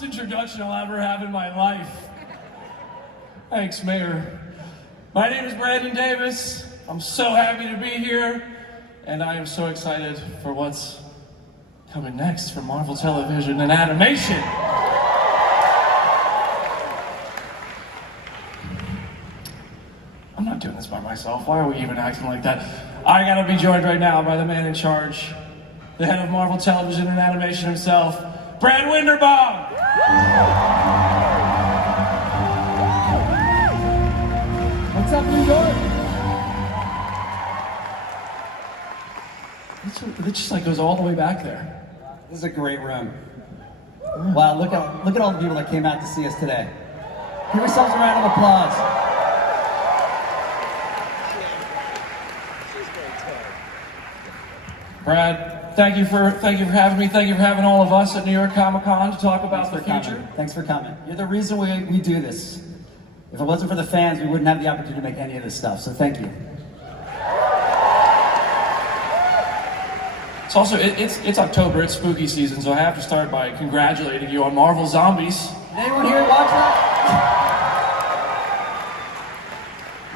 coolest introduction I'll ever have in my life. Thanks, Mayor. My name is Brandon Davis. I'm so happy to be here, and I am so excited for what's coming next for Marvel Television and animation. I'm not doing this by myself. Why are we even acting like that? I gotta be joined right now by the man in charge, the head of Marvel Television and animation himself, Brad Winderbaum. What's up, New York? It just like goes all the way back there. This is a great room. Wow, look at all the people that came out to see us today. Give yourselves a round of applause. Brad, thank you for having me. Thank you for having all of us at New York Comic Con to talk about the future. Thanks for coming. You're the reason we do this. If it wasn't for the fans, we wouldn't have the opportunity to make any of this stuff. So thank you. It's also it's October. It's spooky season, so I have to start by congratulating you on Marvel Zombies. Did anyone here watch that?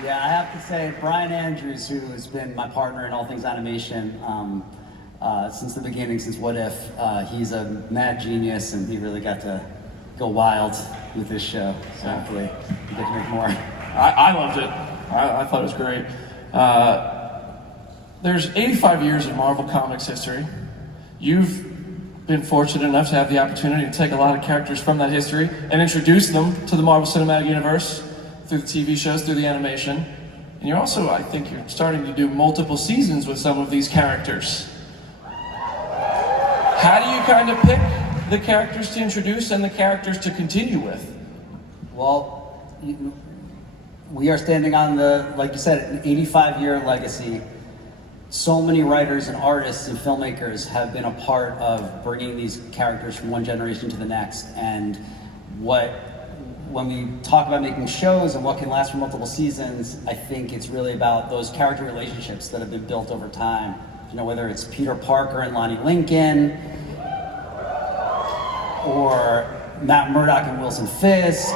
Yeah, I have to say, Brian Andrews, who has been my partner in all things animation since the beginning, since What If, he's a mad genius, and he really got to go wild with this show. So hopefully we get to make more. I loved it. I thought it was great. There's 85 years of Marvel Comics history. You've been fortunate enough to have the opportunity to take a lot of characters from that history and introduce them to the Marvel Cinematic Universe through the TV shows, through the animation. And you're also, I think you're starting to do multiple seasons with some of these characters. How do you kind of pick the characters to introduce and the characters to continue with? Well, we are standing on like you said, an 85-year legacy. So many writers and artists and filmmakers have been a part of bringing these characters from one generation to the next. And when we talk about making shows and what can last for multiple seasons, I think it's really about those character relationships that have been built over time. You know, whether it's Peter Parker and Lonnie Lincoln, or Matt Murdock and Wilson Fisk.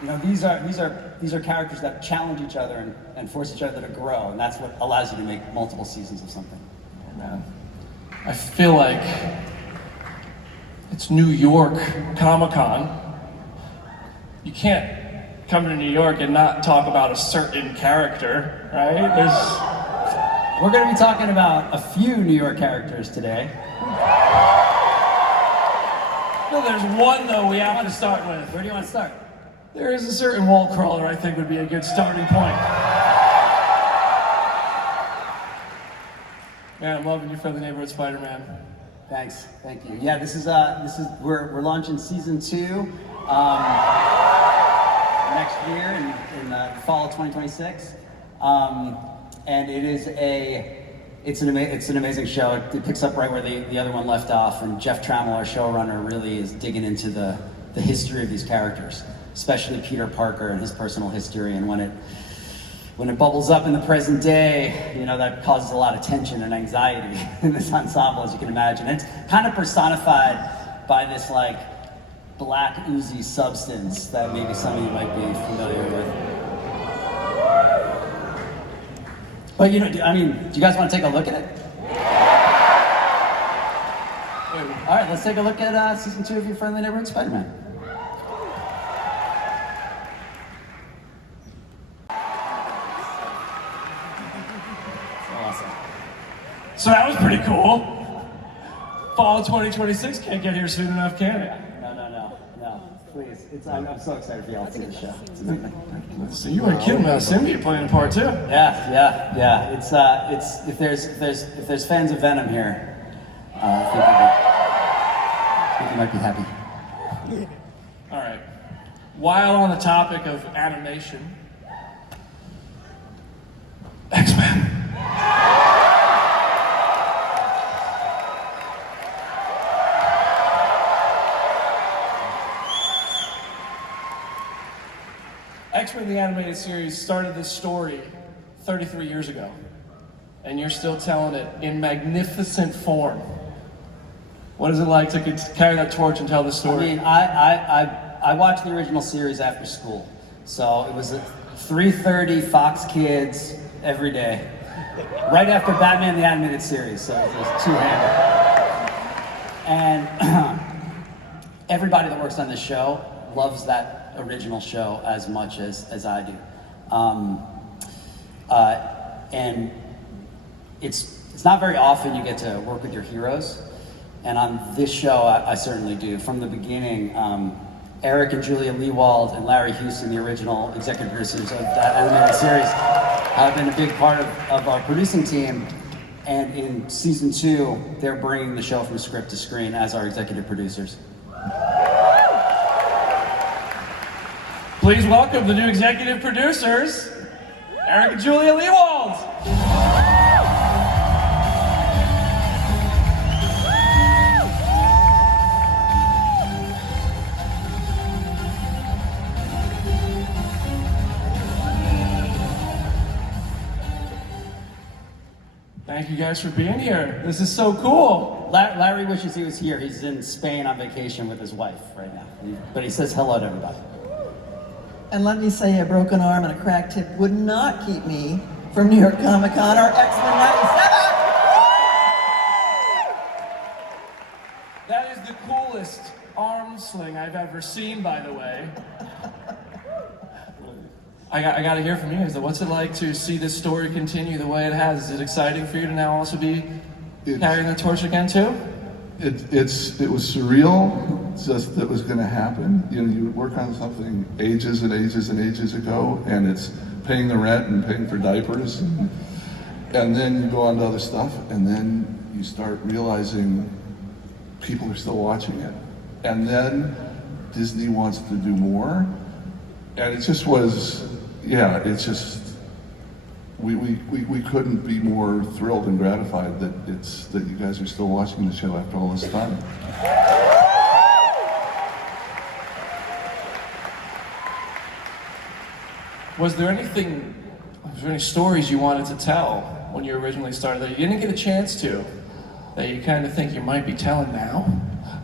You know, these are characters that challenge each other and force each other to grow, and that's what allows you to make multiple seasons of something. Oh, man. I feel like it's New York Comic Con. You can't come to New York and not talk about a certain character, right? We're going to be talking about a few New York characters today. No, there's one though we have to start with. Where do you want to start? There is a certain wall crawler I think would be a good starting point. Man, I'm loving your friendly neighborhood Spider-Man. Thanks, thank you. Yeah, we're launching season 2 next year in the fall of 2026, and it's an amazing show. It picks up right where the other one left off, and Jeff Trammell, our showrunner, really is digging into the history of these characters, especially Peter Parker and his personal history. And when it bubbles up in the present day, you know, that causes a lot of tension and anxiety in this ensemble, as you can imagine. It's kind of personified by this like black oozy substance that maybe some of you might be familiar with. But you know, do you guys want to take a look at it? All right, let's take a look at season 2 of Your Friendly Neighborhood Spider-Man. Awesome. So that was pretty cool. Fall of 2026 can't get here soon enough, can it? No. Please, I'm so excited for y'all to see the show. It's amazing. So you weren't kidding about symbiote playing a part too. Yeah. It's if there's fans of Venom here, I think you might be happy. All right. While on the topic of animation, X-Men. X-Men the animated series started this story 33 years ago, and you're still telling it in magnificent form. What is it like to carry that torch and tell the story? I mean, I watched the original series after school, so it was at 3:30 Fox Kids every day, right after Batman the Animated Series, so it was two-handed. And everybody that works on this show loves that original show as much as I do. And it's not very often you get to work with your heroes, and on this show I certainly do. From the beginning, Eric and Julia Leewald and Larry Houston, the original executive producers of that animated series, have been a big part of our producing team. And in season 2, they're bringing the show from script to screen as our executive producers. Please welcome the new executive producers, Eric and Julia Leewald. Thank you guys for being here. This is so cool. Larry wishes he was here. He's in Spain on vacation with his wife right now. But he says hello to everybody. And let me say, a broken arm and a cracked hip would not keep me from New York Comic Con or X-Men 97! That is the coolest arm sling I've ever seen, by the way. I got to hear from you guys. What's it like to see this story continue the way it has? Is it exciting for you to now also be carrying the torch again too? It was surreal, just that it was going to happen. You know, you work on something ages and ages and ages ago, and it's paying the rent and paying for diapers, and then you go on to other stuff, and then you start realizing people are still watching it, and then Disney wants to do more, and it just was, yeah, it's just. We couldn't be more thrilled and gratified that you guys are still watching the show after all this time. Was there any stories you wanted to tell when you originally started that you didn't get a chance to, that you kind of think you might be telling now?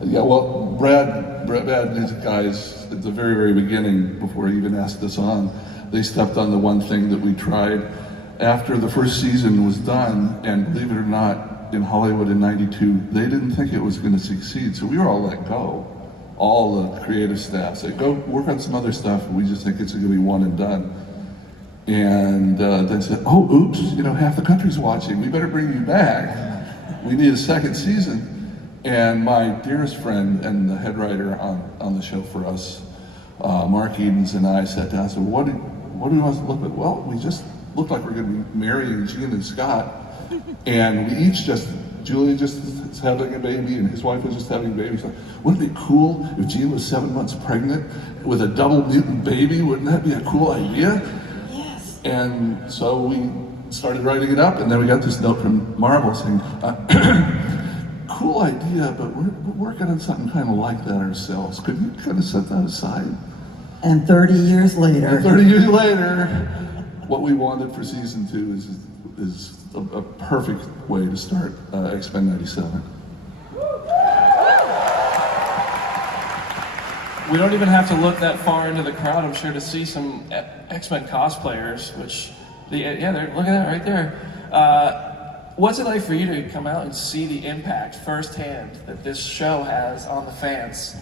Yeah, well, Brad and his guys at the very, very beginning, before he even asked us on, they stepped on the one thing that we tried. After the first season was done, and believe it or not, in Hollywood in '92, they didn't think it was going to succeed, so we were all let go. All the creative staff said, go work on some other stuff, we just think it's going to be one and done. And then said, oh, oops, you know, half the country's watching, we better bring you back. We need a second season. And my dearest friend and the head writer on the show for us, Mark Edens, and I sat down and said, what do we want to look at? Well, we just looked like we're going to be marrying Gene and Scott, and we each Julia just is having a baby, and his wife was just having a baby. So wouldn't it be cool if Gene was 7 months pregnant with a double mutant baby? Wouldn't that be a cool idea? Yes. And so we started writing it up, and then we got this note from Marvel saying, cool idea, but we're working on something kind of like that ourselves. Could you kind of set that aside? And 30 years later. And 30 years later, what we wanted for season 2 is a perfect way to start X-Men 97. We don't even have to look that far into the crowd, I'm sure, to see some X-Men cosplayers, which, look at that right there. What's it like for you to come out and see the impact firsthand that this show has on the fans?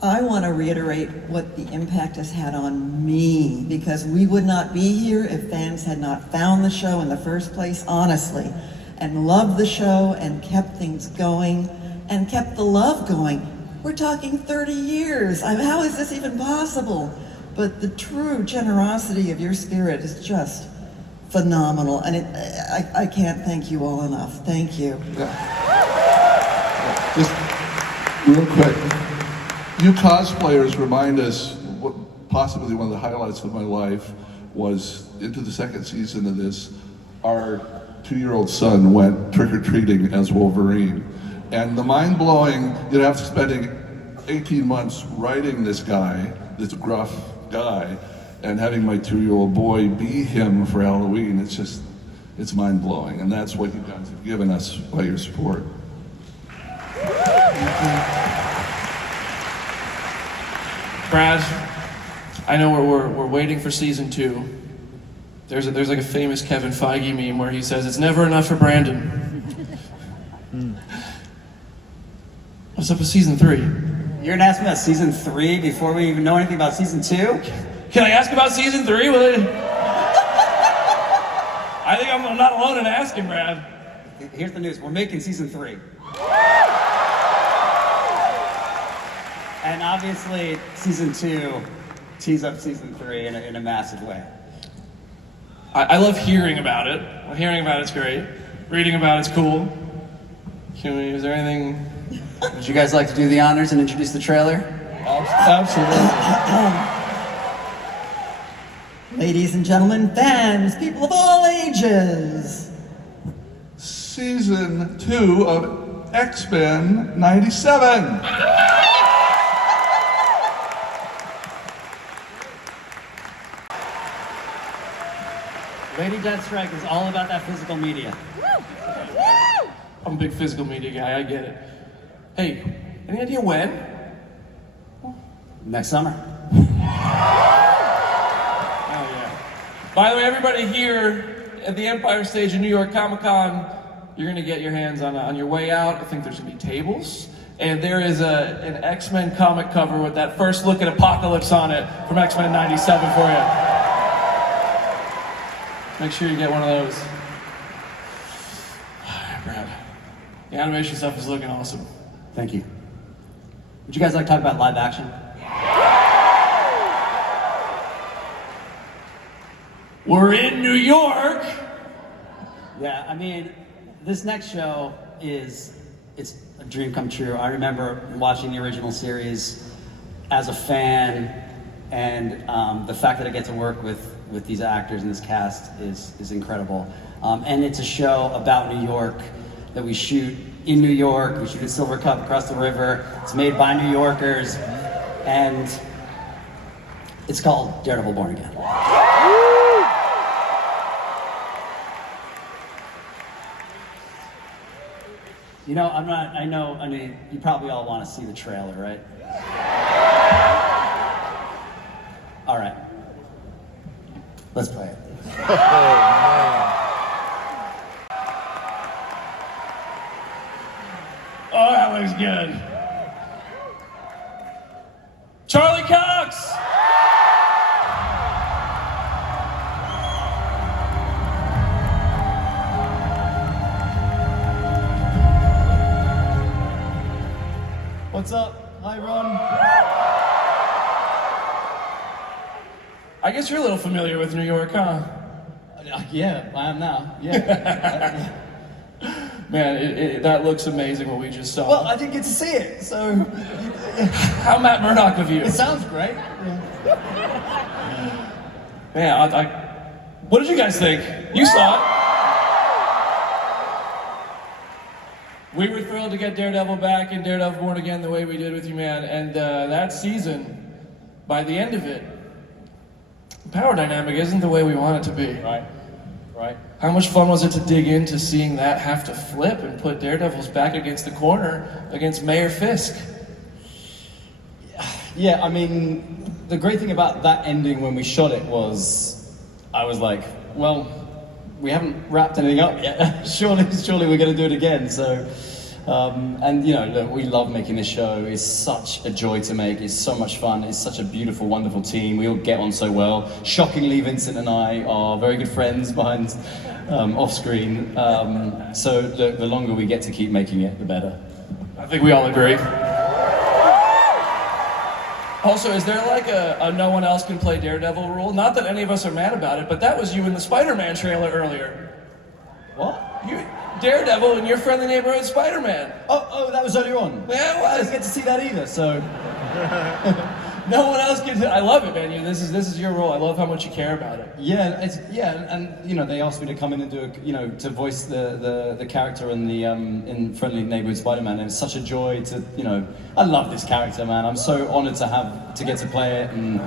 I want to reiterate what the impact has had on me, because we would not be here if fans had not found the show in the first place, honestly, and loved the show and kept things going and kept the love going. We're talking 30 years. How is this even possible? But the true generosity of your spirit is just phenomenal, and I can't thank you all enough. Thank you. Just real quick. You cosplayers remind us what possibly one of the highlights of my life was into the second season of this. Our 2-year-old son went trick-or-treating as Wolverine. And the mind-blowing, after spending 18 months writing this guy, this gruff guy, and having my 2-year-old boy be him for Halloween, it's mind-blowing. And that's what you guys have given us by your support. Brad, I know we're waiting for season 2. There's like a famous Kevin Feige meme where he says it's never enough for Brandon. What's up with season 3? You're gonna ask me about season 3 before we even know anything about season 2? Can I ask about season 3? Will it? I think I'm not alone in asking, Brad. Here's the news, we're making season 3. And obviously, season 2 tees up season 3 in a massive way. I love hearing about it. Hearing about it's great. Reading about it's cool. Is there anything? Would you guys like to do the honors and introduce the trailer? Absolutely. Ladies and gentlemen, fans, people of all ages. Season 2 of X-Men 97. Lady Deathstrike is all about that physical media. I'm a big physical media guy, I get it. Hey, any idea when? Next summer. Oh yeah. By the way, everybody here at the Empire Stage in New York Comic Con, you're gonna get your hands on your way out. I think there's gonna be tables. And there is an X-Men comic cover with that first look at Apocalypse on it from X-Men 97 for you. Make sure you get one of those. Brad, the animation stuff is looking awesome. Thank you. Would you guys like to talk about live action? We're in New York! Yeah, I mean, this next show it's a dream come true. I remember watching the original series as a fan, and the fact that I get to work with these actors and this cast is incredible. And it's a show about New York that we shoot in New York. We shoot at Silver Cup across the river. It's made by New Yorkers, and it's called Daredevil Born Again. You know, I mean, you probably all want to see the trailer, right? All right. Let's play it. Oh, that looks good. Charlie Cox! What's up? Hi, Ron. I guess you're a little familiar with New York, huh? Yeah, I am now. Yeah. Man, that looks amazing what we just saw. Well, I didn't get to see it, so How Matt Murdock of you? it sounds great. Man, what did you guys think? You saw it. We were thrilled to get Daredevil back and Daredevil Born Again the way we did with you, man. And that season, by the end of it, the power dynamic isn't the way we want it to be. Right. How much fun was it to dig into seeing that have to flip and put Daredevil's back against the corner against Mayor Fisk? Yeah, I mean, the great thing about that ending when we shot it was, I was like, well, we haven't wrapped anything up yet. surely we're going to do it again. So, and you know, look, we love making this show. It's such a joy to make. It's so much fun. It's such a beautiful, wonderful team. We all get on so well. Shockingly, Vincent and I are very good friends behind, off screen. So the longer we get to keep making it, the better. I think we all agree. Also, is there like a no one else can play Daredevil rule? Not that any of us are mad about it, but that was you in the Spider-Man trailer earlier. What? You, Daredevil in your friendly neighborhood Spider-Man. Oh, that was earlier on. Yeah, it I was. didn't get to see that either. So No one else can. I love it, man. This is your role. I love how much you care about it. yeah, and you know, they asked me to come in and do to voice the character in the in Friendly Neighborhood Spider-Man, and it's such a joy to I love this character, man. I'm so honored to get to play it, and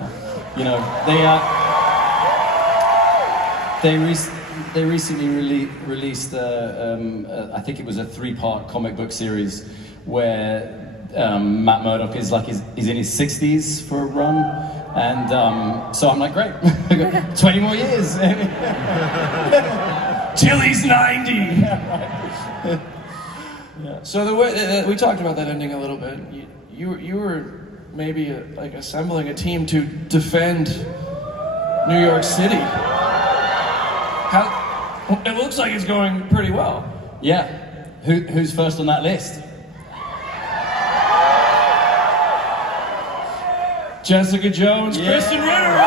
they recently released I think it was a 3-part comic book series where Matt Murdock is like he's in his 60s for a run, and so I'm like, great, 20 more years. Till he's 90. So the way we talked about that ending a little bit, you were maybe like assembling a team to defend New York City. It looks like it's going pretty well. Yeah. Who's first on that list? Jessica Jones, Yeah. Kristen Ritter.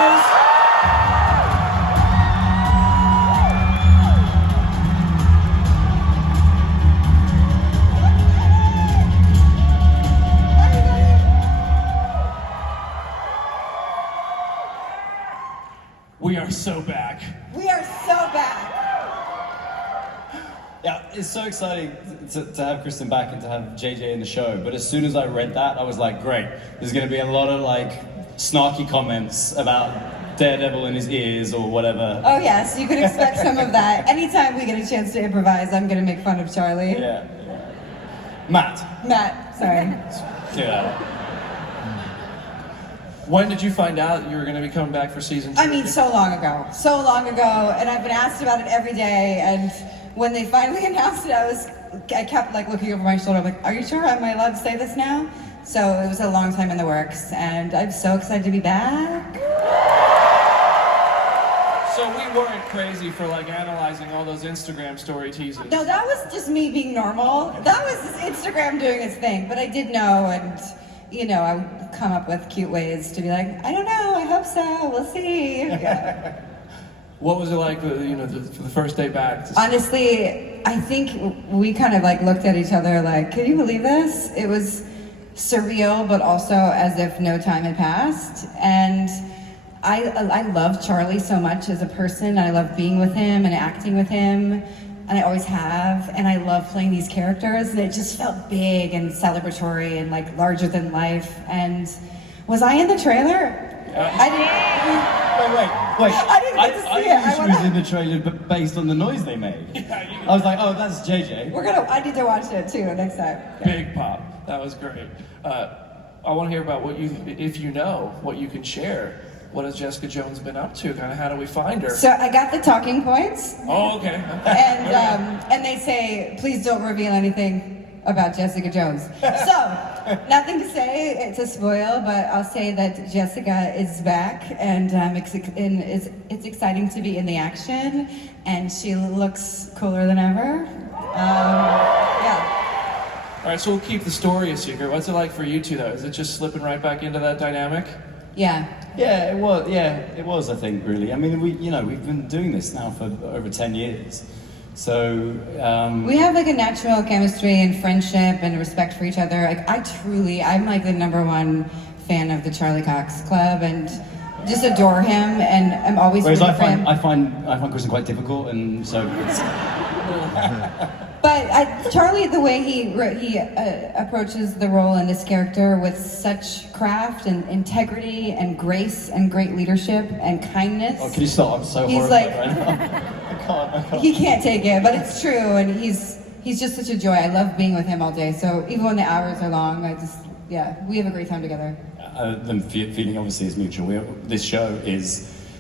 We are so back. We are so back. Yeah, it's so exciting to have Kristen back and to have JJ in the show. But as soon as I read that, I was like, great. There's going to be a lot of like snarky comments about Daredevil in his ears or whatever. Oh yes, you can expect some of that. Anytime we get a chance to improvise, I'm gonna make fun of Charlie. Yeah. Matt. Matt, sorry. Yeah. When did you find out you were going to be coming back for season 2? I mean, so long ago, and I've been asked about it every day. And when they finally announced it, I kept like looking over my shoulder, like, "Are you sure? Am I allowed to say this now?" So it was a long time in the works, and I'm so excited to be back. So we weren't crazy for like analyzing all those Instagram story teases. No, that was just me being normal. That was just Instagram doing its thing. But I did know, and you know, I would come up with cute ways to be like, I don't know, I hope so, we'll see. Yeah. What was it like, for the first day back? Honestly, I think we kind of like looked at each other like, can you believe this? It was surreal, but also as if no time had passed. And I love Charlie so much as a person. I love being with him and acting with him. And I always have, and I love playing these characters, and it just felt big and celebratory and like larger than life. And was I in the trailer? I didn't. Wait. I didn't get to see it. I knew she was in the trailer, but based on the noise they made. I was like, oh, that's JJ. I need to watch it too next time. Big pop. That was great. I want to hear about if you know, what you can share. What has Jessica Jones been up to? Kind of how do we find her? So I got the talking points. Oh, okay. And they say, please don't reveal anything about Jessica Jones. So, nothing to say to spoil, but I'll say that Jessica is back, and it's exciting to be in the action, and she looks cooler than ever. Yeah. All right, so we'll keep the story a secret. What's it like for you two, though? Is it just slipping right back into that dynamic? Yeah. Yeah, it was, I think, really. I mean, we've been doing this now for over 10 years. So, we have like a natural chemistry and friendship and respect for each other. Like I'm like the #1 fan of the Charlie Cox Club and just adore him, and I'm always whereas rooting for him. I find Kristen quite difficult, and so it's... But Charlie, the way he approaches the role in this character with such craft and integrity and grace and great leadership and kindness. Oh, can you stop? I'm so He's horrified like- right now. I can't. He can't take it, but it's true, and he's just such a joy. I love being with him all day. So even when the hours are long, we have a great time together. The feeling obviously is mutual.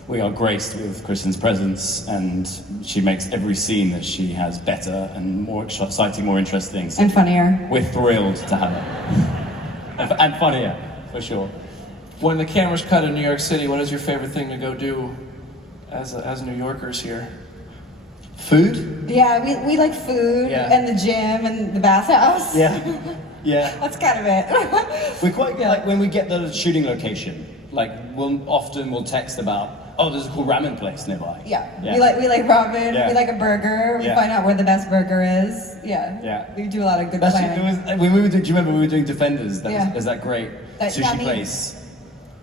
We are graced with Kristen's presence, and she makes every scene that she has better and more exciting, more interesting. So And funnier. we're thrilled to have her. And funnier, for sure. When the cameras cut in New York City, what is your favorite thing to go do as New Yorkers here? Food? Yeah, we like food Yeah. and the gym and the bathhouse. Yeah. Yeah. That's kind of it. We're quite like when we get the shooting location, like we'll text about, oh, there's a cool ramen place nearby. Yeah. We like ramen. Yeah. We like a burger. We Yeah. find out where the best burger is. Yeah. Yeah. We do a lot of good That's planning. when we were doing, do you remember we were doing Defenders? There's that great That sushi yummy- place,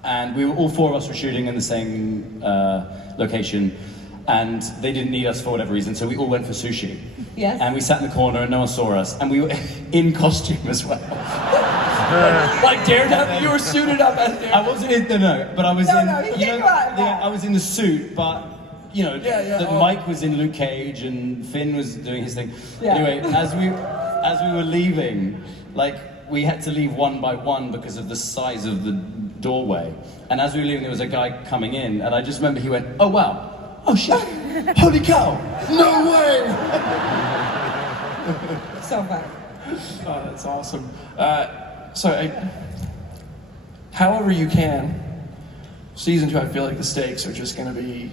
and all 4 of us were shooting in the same location, and they didn't need us for whatever reason, so we all went for sushi. Yes. And we sat in the corner, and no one saw us, and we were in costume as well. Like Daredevil? You were suited up as Daredevil? I wasn't in but I was No, in. no, you can't go out in that. I was in the suit, but. Yeah, oh. Mike was in Luke Cage and Finn was doing his thing. Yeah. Anyway, as we were leaving, like we had to leave one by one because of the size of the doorway. And as we were leaving, there was a guy coming in, and I just remember he went, "Oh wow, oh shit, holy cow, no way!" So fun. Oh, that's awesome. However you can, season 2, I feel like the stakes are just going to be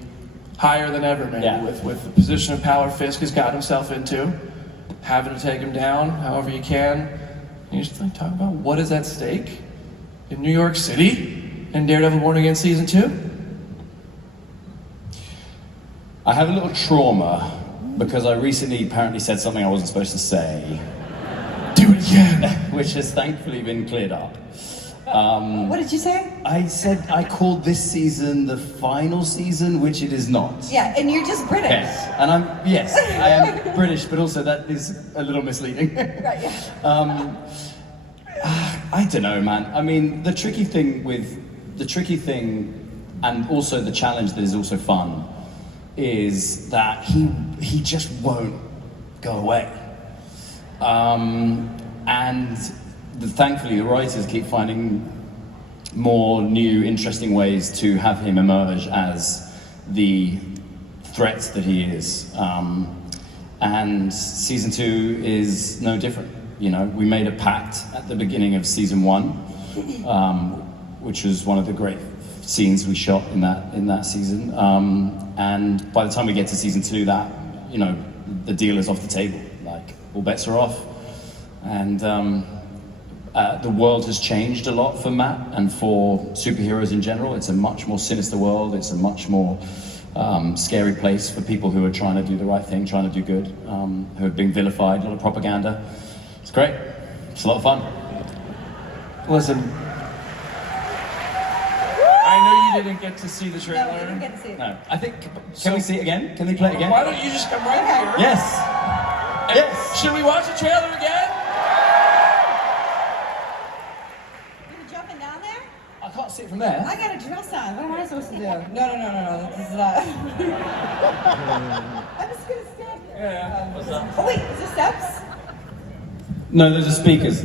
higher than ever, maybe, Yeah. with the position of power Fisk has got himself into, having to take him down however you can. And you just like, talk about what is at stake in New York City in Daredevil Born Again season 2. I have a little trauma because I recently apparently said something I wasn't supposed to say. Do it again. Which has thankfully been cleared up. What did you say? I said I called this season the final season, which it is not. Yeah, and you're just British. Yes, and I am British, but also that is a little misleading. Right, yeah. I don't know, man. I mean, the tricky thing, and also the challenge that is also fun, is that he just won't go away. And thankfully, the writers keep finding more new, interesting ways to have him emerge as the threat that he is. And season 2 is no different. You know, we made a pact at the beginning of season 1, which was one of the great scenes we shot in that season. And by the time we get to season 2, that, you know, the deal is off the table. Like, all bets are off. And the world has changed a lot for Matt and for superheroes in general. It's a much more sinister world. It's a much more scary place for people who are trying to do the right thing, trying to do good, who have been vilified, a lot of propaganda. It's great. It's a lot of fun. Listen, I know you didn't get to see the trailer. No, we didn't get to see it. No, I think, can we see it again? Can we play it again? Why don't you just come right here? Yes. Yes. Should we watch the trailer again? You jumping down there? I can't see it from there. I got a dress on. What am I supposed to do? No. This is not. I'm just gonna stand here. Yeah. Oh wait, is there steps? No, those are speakers.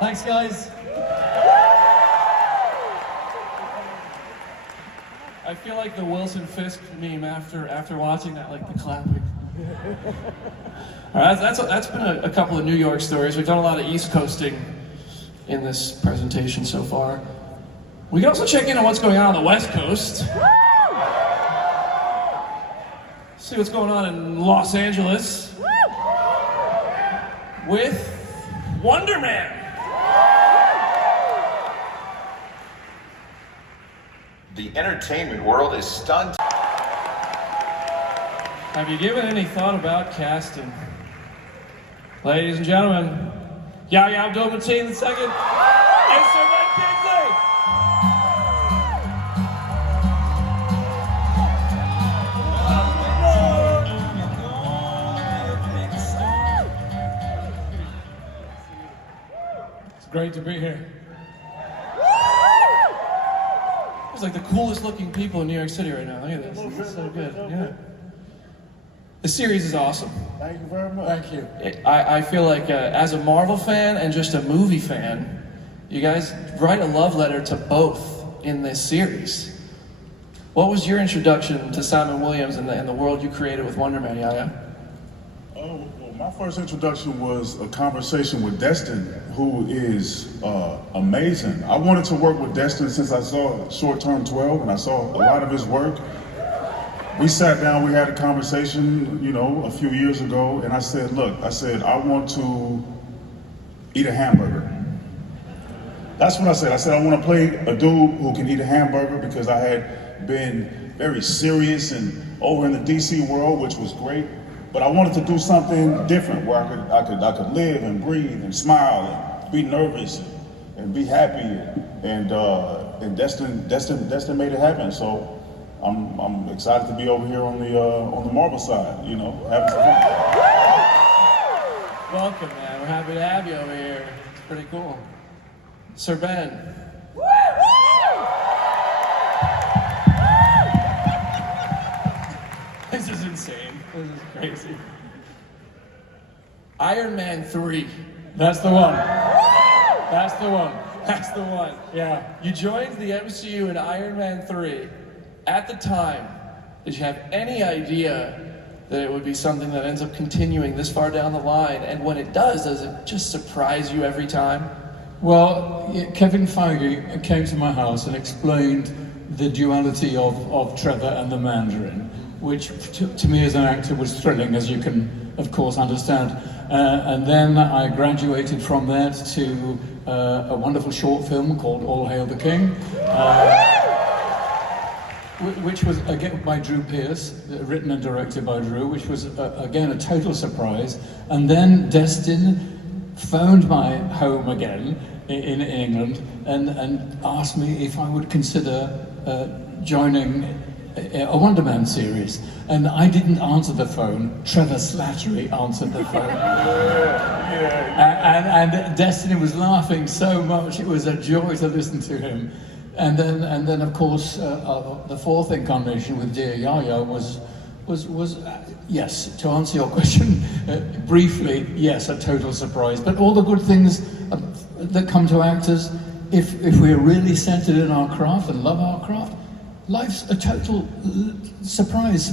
Thanks, guys. I feel like the Wilson Fisk meme after watching that, like the clapping. All right, that's been a couple of New York stories. We've done a lot of East Coasting in this presentation so far. We can also check in on what's going on the West Coast. See what's going on in Los Angeles with Wonder Man. The entertainment world is stunned. Have you given any thought about casting? Ladies and gentlemen, Yahya Abdul-Mateen II and Sir Ben Kingsley! It's great to be here. It's like the coolest looking people in New York City right now. Look at this. It's so good. Yeah. The series is awesome. Thank you very much. Thank you. I feel like as a Marvel fan and just a movie fan, you guys write a love letter to both in this series. What was your introduction to Simon Williams and the world you created with Wonder Man, Yahya? Well, my first introduction was a conversation with Destin, who is amazing. I wanted to work with Destin since I saw Short Term 12, and I saw a lot of his work. We sat down, we had a conversation, you know, a few years ago, and I said, look, I want to eat a hamburger. That's what I said. I said, I want to play a dude who can eat a hamburger, because I had been very serious and over in the DC world, which was great. But I wanted to do something different where I could live and breathe and smile and be nervous and be happy. And Destin made it happen. So I'm excited to be over here on the Marvel side, you know, having some fun. Welcome, man. We're happy to have you over here. It's pretty cool. Sir Ben. insane. This is crazy. Iron Man 3. That's the one. That's the one. That's the one. Yeah. You joined the MCU in Iron Man 3. At the time, did you have any idea that it would be something that ends up continuing this far down the line? And when it does it just surprise you every time? Well, Kevin Feige came to my house and explained the duality of Trevor and the Mandarin, which to me as an actor was thrilling, as you can, of course, understand. And then I graduated from that to a wonderful short film called All Hail the King, which was, again, by Drew Pearce, written and directed by Drew, which was, again, a total surprise. And then Destin phoned my home again in England and asked me if I would consider joining a Wonder Man series. And I didn't answer the phone. Trevor Slattery answered the phone. And Destiny was laughing so much, it was a joy to listen to him. And then of course, the fourth incarnation with Dear Yaya was yes, to answer your question briefly, yes, a total surprise. But all the good things that come to actors, if we're really centered in our craft and love our craft, life's a total surprise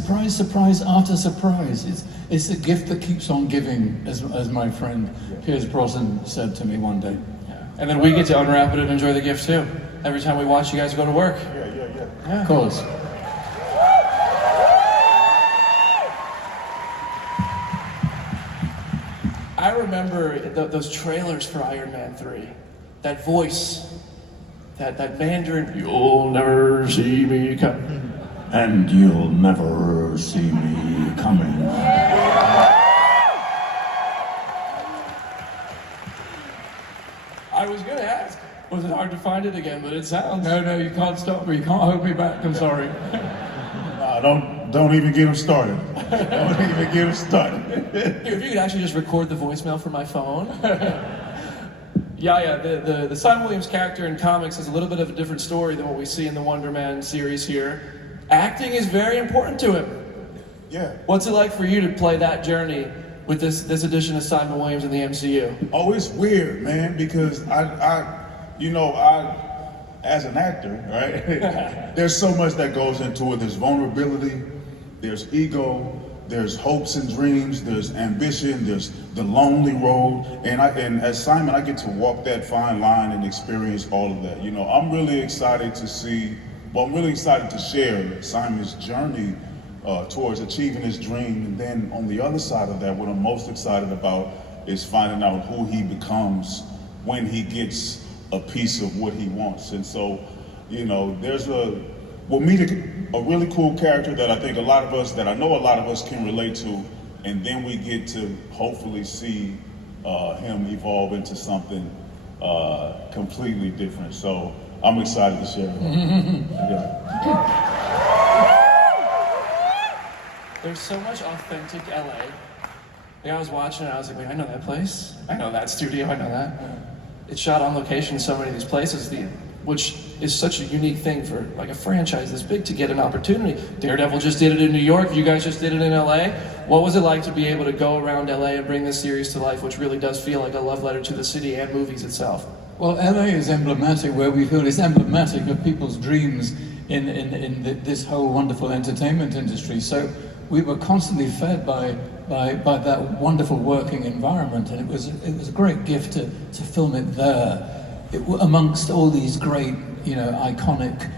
after surprise. It's a gift that keeps on giving, as my friend Pierce Brosnan said to me one day. Yeah. And then we get to unwrap it and enjoy the gift too. Every time we watch you guys go to work. Yeah. Of course. I remember those trailers for Iron Man 3. That voice, that Mandarin, you'll never see me come. And you'll never see me coming. I was going to ask, was it hard to find it again? But it sounds... No, you can't stop me. You can't hold me back. I'm sorry. Don't even get him started. Don't even get him started. Here, if you could actually just record the voicemail from my phone. Yeah, the Simon Williams character in comics is a little bit of a different story than what we see in the Wonder Man series here. Acting is very important to him. Yeah. What's it like for you to play that journey with this edition of Simon Williams in the MCU? Oh, it's weird, man, because I as an actor, right? There's so much that goes into it. There's vulnerability, there's ego, there's hopes and dreams, there's ambition, there's the lonely road, and as Simon, I get to walk that fine line and experience all of that. I'm really excited to share Simon's journey towards achieving his dream, and then on the other side of that, what I'm most excited about is finding out who he becomes when he gets a piece of what he wants. And so, we'll meet a really cool character that I know a lot of us can relate to, and then we get to hopefully see him evolve into something completely different. So I'm excited to share it. There's so much authentic LA. I was watching it, I was like, wait, I know that place. I know that studio, I know that. It's shot on location in so many of these places, which is such a unique thing for like a franchise this big to get an opportunity. Daredevil just did it in New York, you guys just did it in LA. What was it like to be able to go around LA and bring this series to life, which really does feel like a love letter to the city and movies itself? Well, LA is emblematic, where we feel it's emblematic of people's dreams in this whole wonderful entertainment industry. So we were constantly fed by that wonderful working environment, and it was a great gift to film it there, amongst all these great, iconic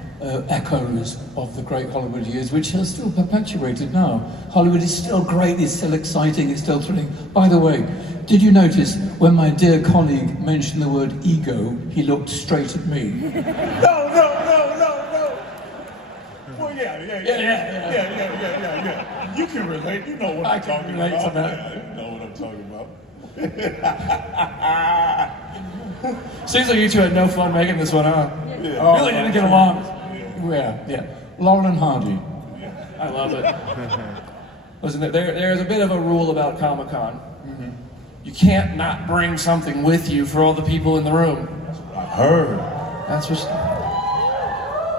echoes of the great Hollywood years, which are still perpetuated now. Hollywood is still great, it's still exciting, it's still thrilling. By the way, did you notice when my dear colleague mentioned the word ego, he looked straight at me? No. Well, yeah. You can relate. You know what I'm talking about. To that. Yeah, you know what I'm talking about. Seems like you two had no fun making this one, huh? Yeah. Really didn't get along. Yeah. Laurel and Hardy. I love it. Listen, there's a bit of a rule about Comic-Con. Mm-hmm. You can't not bring something with you for all the people in the room. I heard. That's what...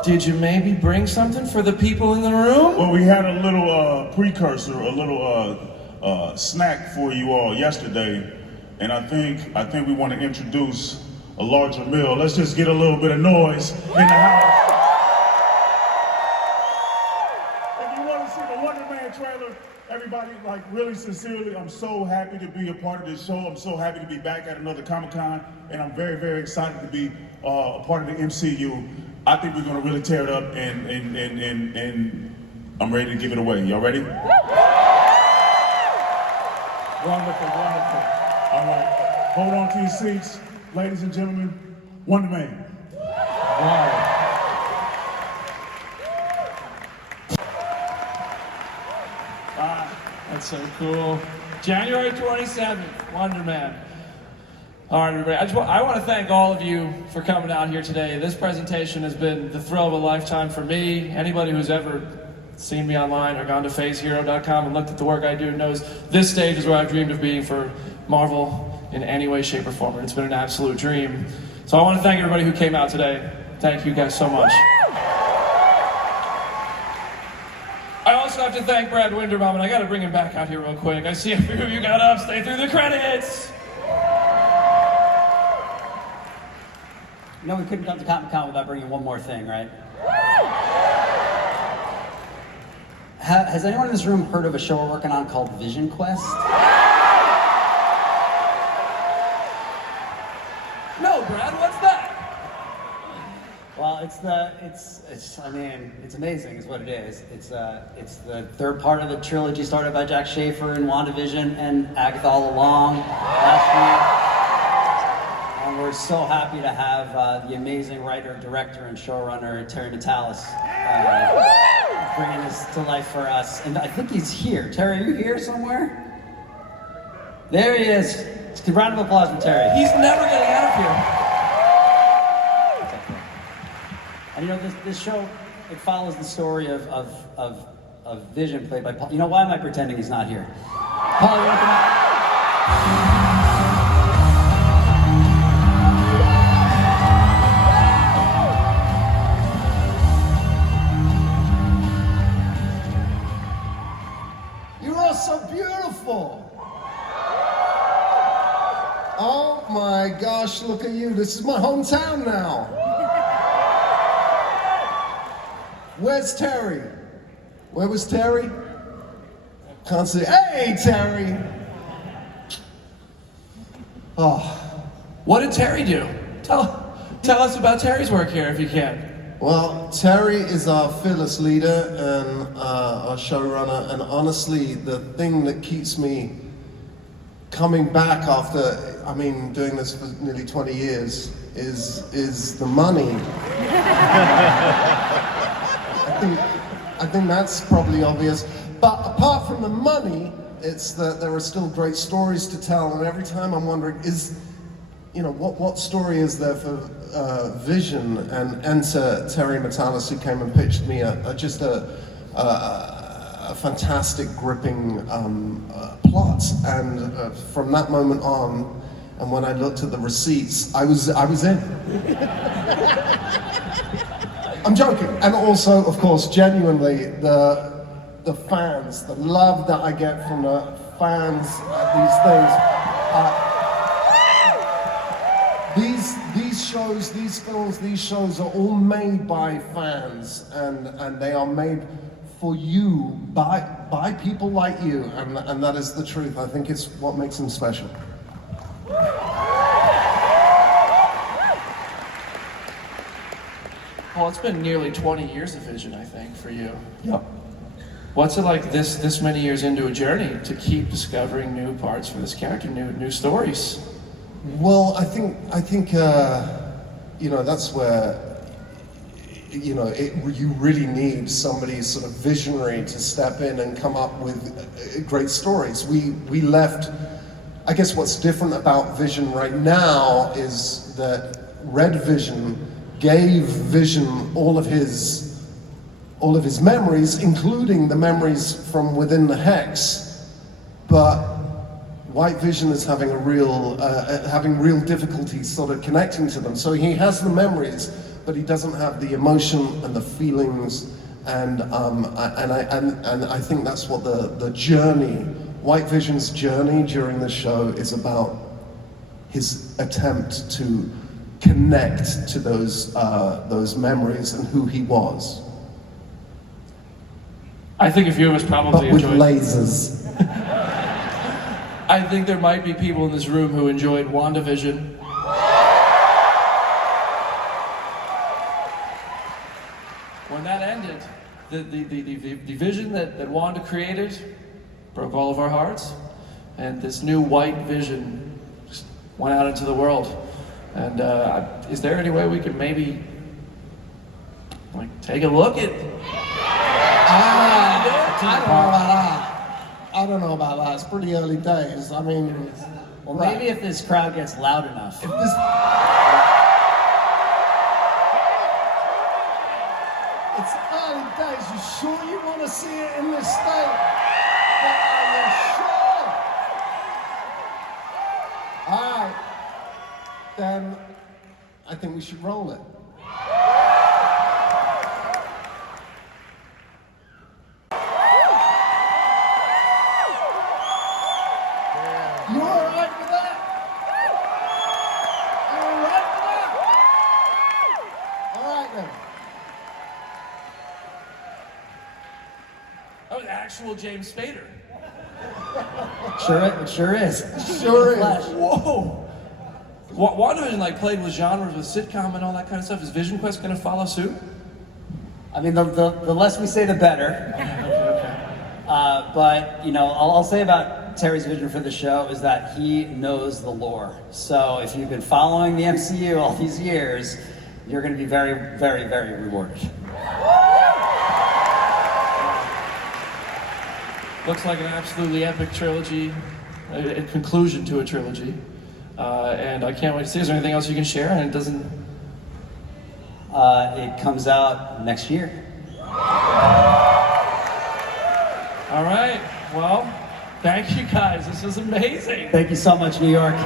did you maybe bring something for the people in the room? Well, we had a little precursor, a little snack for you all yesterday, and I think we want to introduce a larger meal. Let's just get a little bit of noise in the house. If you want to see the Wonder Man trailer, everybody, like, really sincerely, I'm so happy to be a part of this show. I'm so happy to be back at another Comic-Con, and I'm very, very excited to be a part of the MCU. I think we're gonna really tear it up, and I'm ready to give it away. Y'all ready? Wonderful, wonderful. All right, hold on to your seats. Ladies and gentlemen, Wonder Man. Wow. That's so cool. January 27th, Wonder Man. All right, everybody. I want to thank all of you for coming out here today. This presentation has been the thrill of a lifetime for me. Anybody who's ever seen me online or gone to phasehero.com and looked at the work I do knows this stage is where I've dreamed of being for Marvel in any way, shape, or form. It's been an absolute dream. So I want to thank everybody who came out today. Thank you guys so much. I also have to thank Brad Winderbaum, and I got to bring him back out here real quick. I see a few of you got up. Stay through the credits. You know, we couldn't come to Comic-Con without bringing one more thing, right? Has anyone in this room heard of a show we're working on called VisionQuest? No, Brad, what's that? Well, it's amazing is what it is. It's the third part of the trilogy started by Jack Schaefer in WandaVision and Agatha All Along last year. And we're so happy to have the amazing writer, director, and showrunner, Terry Matalas, bringing this to life for us. And I think he's here. Terry, are you here somewhere? There he is. Just a round of applause for Terry. He's never getting out of here. And you know, this show, it follows the story of Vision, played by Paul. You know, why am I pretending he's not here? Paul, you want to come up? You're all so beautiful. Oh my gosh, look at you. This is my hometown now. Where's Terry? Where was Terry? Can't see. Hey, Terry! Oh. What did Terry do? Tell us about Terry's work here, if you can. Well, Terry is our fearless leader and our showrunner, and honestly, the thing that keeps me coming back after, doing this for nearly 20 years is the money. I think that's probably obvious. But apart from the money, it's that there are still great stories to tell, and every time I'm wondering, what story is there for Vision? And enter Terry Matalas, who came and pitched me just a fantastic, gripping plot. And from that moment on, and when I looked at the receipts, I was in. I'm joking. And also, of course, genuinely, the fans, the love that I get from the fans at these shows, these films, these shows are all made by fans, and they are made for you by people like you, and that is the truth. I think it's what makes them special. Well, it's been nearly 20 years of Vision, I think, for you. Yep. What's it like this many years into a journey to keep discovering new parts for this character, new stories? Well, I think that's where you really need somebody sort of visionary to step in and come up with great stories. We left. I guess what's different about Vision right now is that Red Vision gave Vision all of his memories, including the memories from within the Hex, but White Vision is having real difficulty sort of connecting to them. So he has the memories, but he doesn't have the emotion and the feelings, and I think that's what the journey, White Vision's journey during the show is about. His attempt to connect to those memories and who he was. I think a few of us probably But with enjoyed. lasers. I think there might be people in this room who enjoyed WandaVision. When that ended, the vision that Wanda created broke all of our hearts, and this new white vision just went out into the world. And is there any way we could maybe take a look at? I don't know about that. It's pretty early days. I mean, Well, maybe if this crowd gets loud enough. It's early days. You sure you want to see it in this state? Are you sure? All right. Then I think we should roll it. You all right with that? You all right with that? All right then. Oh, the actual James Spader. It sure is. Sure is. Flesh. Whoa! WandaVision played with genres with sitcom and all that kind of stuff. Is VisionQuest going to follow suit? I mean, the less we say, the better. But I'll say about Terry's vision for the show is that he knows the lore. So if you've been following the MCU all these years, you're going to be very, very, very rewarded. Looks like an absolutely epic trilogy, a conclusion to a trilogy. And I can't wait to see. Is there anything else you can share? And it doesn't. It comes out next year. All right. Well, thank you guys. This was amazing. Thank you so much, New York.